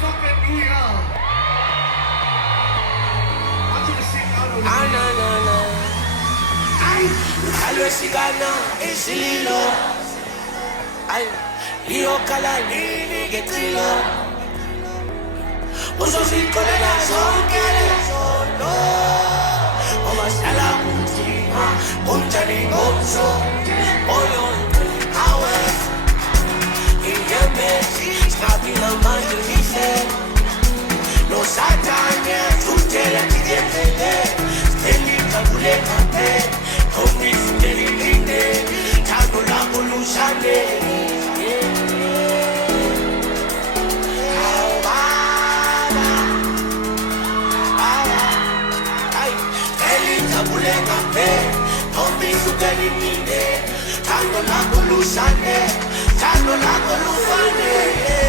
fucking New Year. I want you to sing out of Ah, no, no, no. Alosigana, esililo. Ay, iyo kala nini getilo. Uzozikolela zonke lezono. Omasala kuntima, kunjani ngomso. Oyo, awe. Iyeme, skabila manje nise. No satanye, tutela kidetele. Steli kabule kape. Komi steli ninde. Tango lango lushane. Tango lango lusane, tango lango lufane.